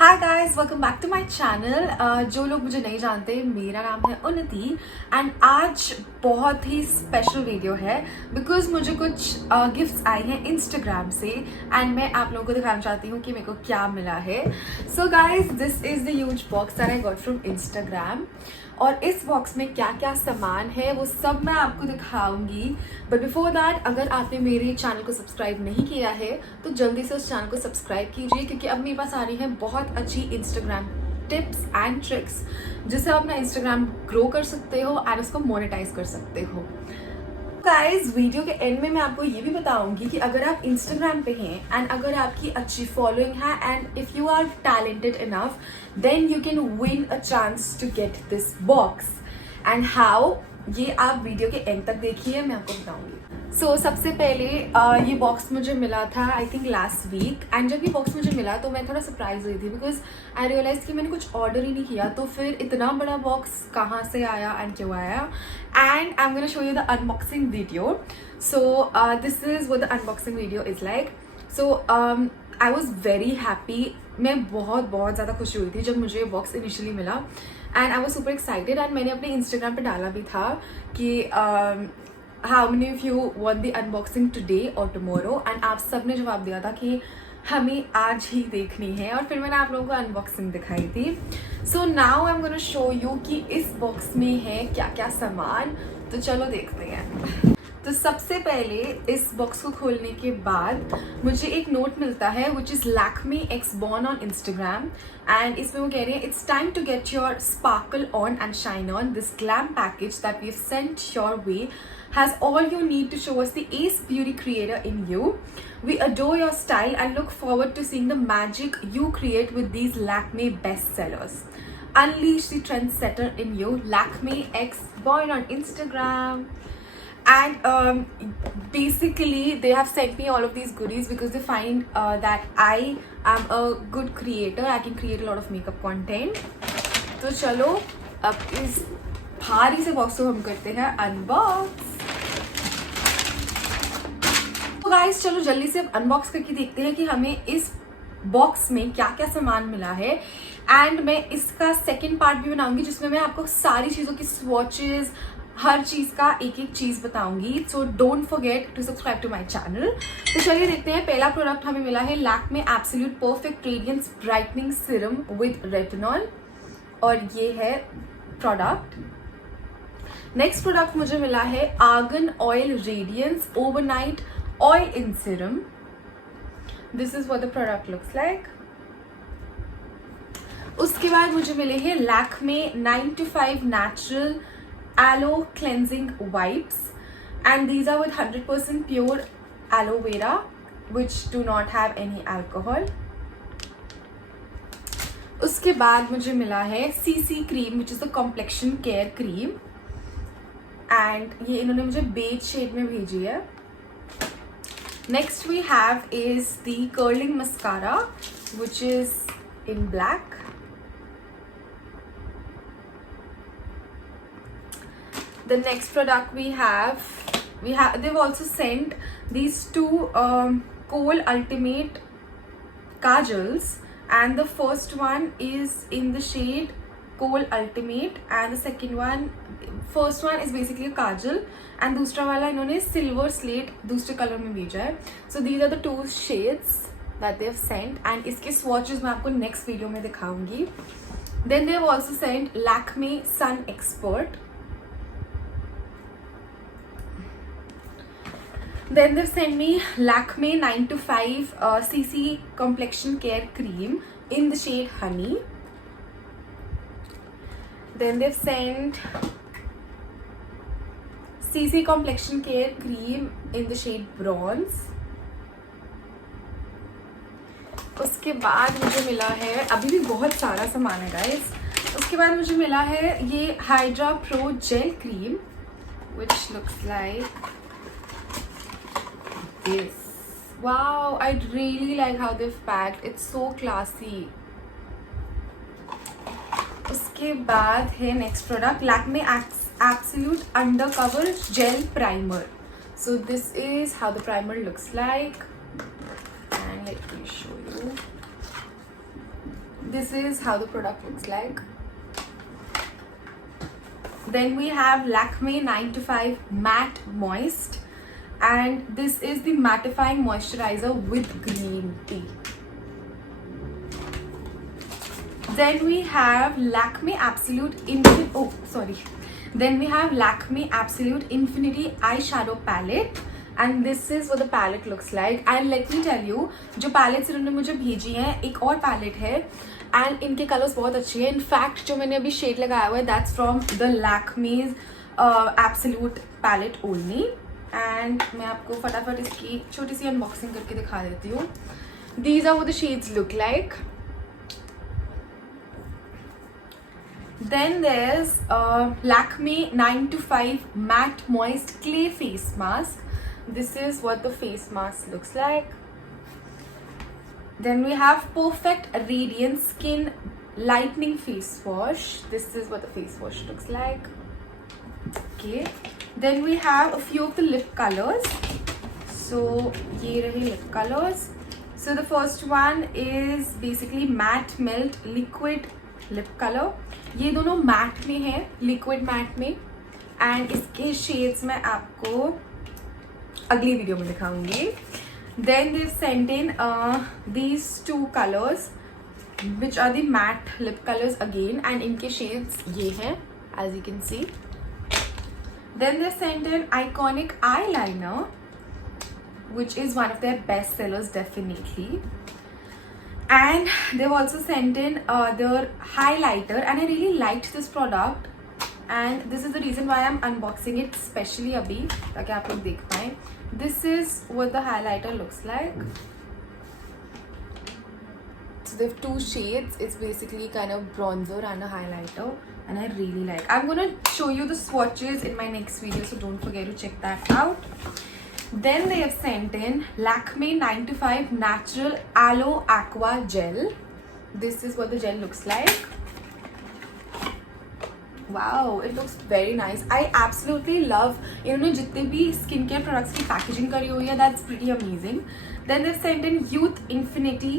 Hi guys, welcome back to my channel. जो लोग मुझे नहीं जानते, मेरा नाम है उन्नति एंड आज बहुत ही स्पेशल वीडियो है बिकॉज मुझे कुछ गिफ्ट्स आए हैं इंस्टाग्राम से एंड मैं आप लोगों को दिखाना चाहती हूँ कि मेरे को क्या मिला है। So guys, this is the huge box that I got from Instagram और इस बॉक्स में क्या क्या सामान है वो सब मैं आपको दिखाऊंगी। बट बिफोर दैट, अगर आपने मेरे चैनल को सब्सक्राइब नहीं किया है तो जल्दी से उस चैनल को सब्सक्राइब कीजिए, क्योंकि अब मेरे पास आ रही है बहुत अच्छी इंस्टाग्राम टिप्स एंड ट्रिक्स जिससे आप अपना इंस्टाग्राम ग्रो कर सकते हो एंड उसको मोनेटाइज कर सकते हो। गाइस, वीडियो के एंड में मैं आपको ये भी बताऊंगी कि अगर आप इंस्टाग्राम पे हैं एंड अगर आपकी अच्छी फॉलोइंग है and if you are talented enough then you can win a chance to get this box and how, ये आप वीडियो के एंड तक देखिए, मैं आपको बताऊंगी। सो सबसे पहले ये बॉक्स मुझे मिला था I think last weekend जब ये बॉक्स मुझे मिला तो मैं थोड़ा सरप्राइज हुई थी बिकॉज आई रियलाइज कि मैंने कुछ ऑर्डर ही नहीं किया, तो फिर इतना बड़ा बॉक्स कहाँ से आया एंड क्यों आया, and I am gonna show you the unboxing video. So this is what the unboxing video is like. So I was very happy, मैं बहुत ज़्यादा खुशी हुई थी जब मुझे ये बॉक्स इनिशियली मिला and I was super excited and मैंने अपने इंस्टाग्राम पे डाला भी था कि how many of you want the unboxing today और टुमारो, एंड आप सब ने जवाब दिया था कि हमें आज ही देखनी है और फिर मैंने आप लोगों को अनबॉक्सिंग दिखाई थी। So now I am gonna show you कि इस बॉक्स में है क्या क्या सामान, तो चलो देखते हैं। तो सबसे पहले इस बॉक्स को खोलने के बाद मुझे एक नोट मिलता है which is Lakme X born on Instagram and इसमें वो कह रहे हैं it's time to get your sparkle on and shine on. This glam package that we have sent your way has all you need to show us the ace beauty creator in you. We adore your style and look forward to seeing the magic you create with these Lakme bestsellers. Unleash the trendsetter in you, Lakme X Born on Instagram. And basically they have sent me all of these goodies because they find that I am a good creator. I can create a lot of makeup content. तो चलो अब इस भारी से बॉक्स को हम करते हैं अनबॉक्स। तो गाइस, चलो जल्दी से अब अनबॉक्स करके देखते हैं कि हमें इस बॉक्स में क्या क्या सामान मिला है एंड मैं इसका सेकंड पार्ट भी बनाऊंगी जिसमें मैं आपको सारी चीज़ों की स्वॉचेस, हर चीज़ का एक एक चीज़ बताऊंगी। So don't forget to subscribe to my channel. तो चलिए देखते हैं। पहला प्रोडक्ट हमें मिला है Lakme absolute perfect radiance brightening serum with retinol और ये है प्रोडक्ट। नेक्स्ट प्रोडक्ट मुझे मिला है argan oil radiance overnight oil in serum. This is what the product looks like. उसके बाद मुझे मिले हैं Lakme 9 to 5 natural aloe cleansing wipes and these are with 100% pure aloe vera which do not have any alcohol. उसके बाद मुझे मिला है CC cream which is the complexion care cream and ये इन्होंने मुझे बेज शेड में भेजी है। Next we have is the curling mascara which is in black. The next product we have they've also sent these two Kohl Ultimate kajals and the first one is in the shade Kohl Ultimate and the first one is basically a kajal and दूसरा वाला इन्होंने silver slate दूसरे कलर में भेजा है। So these are the two shades that they have sent and इसके swatches मैं आपको next वीडियो में दिखाऊंगी। Then they have also sent Lakme Sun Expert. Then they've sent me Lakme 9 to 5 CC complexion care cream in the shade honey. Then they've sent CC complexion care cream in the shade bronze. उसके बाद मुझे मिला है, अभी भी बहुत सारा सामान है गाइस। उसके बाद मुझे मिला है ये hydra pro gel cream which looks like this. Wow, I really like how they've packed. It's so classy. उसके बाद है next product Lakme absolute undercover jail primer. So this is how the primer looks like and let me show you. This is how the product looks like. Then we have Lakme 9 to 5 Matte Moist, and this is the mattifying moisturizer with green tea. Then we have Lakme Absolute Then we have Lakme Absolute Infinity eyeshadow palette, and this is what the palette looks like. And let me tell you, जो palettes इन्होंने मुझे भेजी हैं, एक और palette है, and इनके colors बहुत अच्छे हैं. In fact, जो मैंने अभी shade लगाया हुआ है, that's from the Lakme's Absolute palette only. And मैं आपको फटाफट इसकी छोटी सी unboxing करके दिखा देती हूँ. These are what the shades look like. Then there's Lakme 9 to 5 Matte Moist Clay Face Mask. This is what the face mask looks like. Then we have Perfect Radiance Skin Lightening Face Wash. This is what the face wash looks like. Okay. Then we have a few of the lip colors. So, ye rahe lip colors. So the first one is basically Matte Melt Liquid Lip Color. ये दोनों matte में है, liquid matte में, and इसके shades मैं आपको अगली video में दिखाऊंगी. Then they sent in these 2 colours which are the matte lip colours again, and इनके शेड्स ये हैं as you can see. Then they sent in iconic eyeliner which is one of their best sellers definitely. And they've also sent in their highlighter, and I really liked this product, and this is the reason why I'm unboxing it specially abhi ताकि आप लोग देख पाएं. This is what the highlighter looks like. So they have 2 shades. It's basically kind of bronzer and a highlighter, and I really like. I'm gonna show you the swatches in my next video, so don't forget to check that out. Then they have sent in Lakme 9 to 5 Natural Aloe Aqua Gel. This is what the gel looks like. Wow, it looks very nice. I absolutely love इन्होंने जितने भी skin care products की पैकेजिंग करी हुई है, that's pretty amazing. Then they've sent in Youth Infinity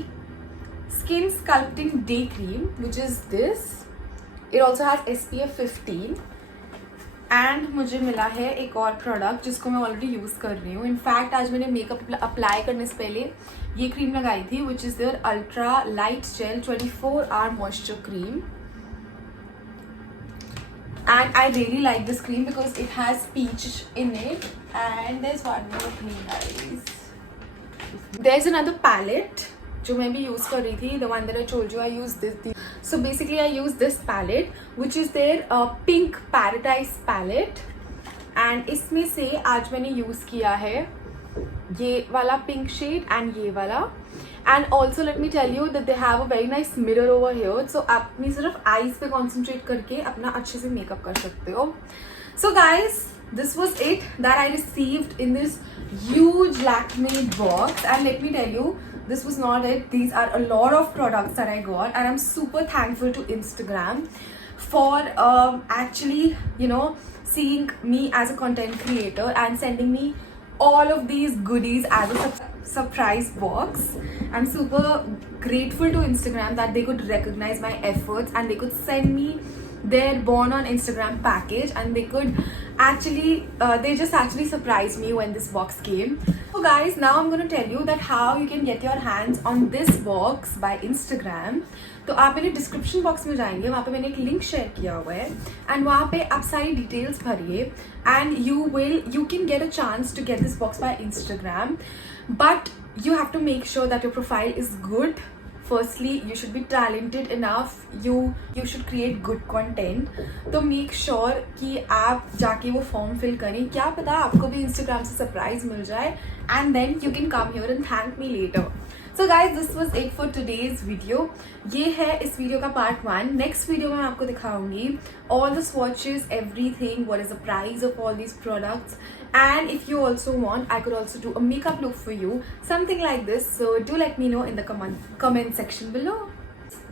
Skin Sculpting Day Cream, which is this. It also has SPF 15. एंड मुझे मिला है एक और प्रोडक्ट जिसको मैं ऑलरेडी यूज़ कर रही हूँ. इनफैक्ट आज मैंने मेकअप अप्लाई करने से पहले ये क्रीम लगाई थी, which is their ultra light gel 24 hour moisture cream. And I really like this cream because it has peach in it. And there is one more thing guys, there is another palette जो मैं भी यूज़ कर रही थी, the one that I told you I use this. So basically I use this palette which is their Pink Paradise palette, and इसमें से आज मैंने यूज़ किया है ये वाला पिंक शेड एंड ये वाला. And also let me tell you that they have a very nice mirror over here, so आप अपनी सिर्फ आईज पे कॉन्सेंट्रेट करके अपना अच्छे से मेकअप कर सकते हो. So guys, this was it that I received in this huge Lakme box, and let me tell you, this was not it. These are a lot of products that I got, and I'm super thankful to Instagram for actually, you know, seeing me as a content creator and sending me all of these goodies as a surprise box. I'm super grateful to Instagram that they could recognize my efforts and they could send me their Born on Instagram package, and they could actually they just actually surprised me when this box came. So guys, now I'm going to tell you that how you can get your hands on this box by Instagram. तो आप मेरे description box में जाएंगे, वहाँ पे मैंने एक link share किया हुआ है, एंड वहाँ पे आप सारी डिटेल्स भरिए, and you can get a chance to get this box by Instagram, but you have to make sure that your profile is good. Firstly, you should be talented enough. You should create good content. तो make sure कि आप जाके वो form fill करें. क्या पता आपको भी Instagram से सरप्राइज मिल जाए, and then you can come here and thank me later. So guys, this was it for today's video. ये है इस वीडियो का पार्ट 1. नेक्स्ट वीडियो में मैं आपको दिखाऊंगी all the swatches, everything, what is the price of all these products, and if you also want, I could also do a makeup look for you, something like this. So do let me know in the comment section below.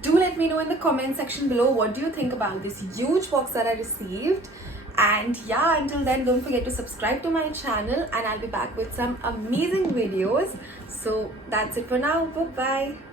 Do let me know in the comment section below what do you think about this huge box that I received. And yeah, until then, don't forget to subscribe to my channel, and I'll be back with some amazing videos. So that's it for now. Bye bye.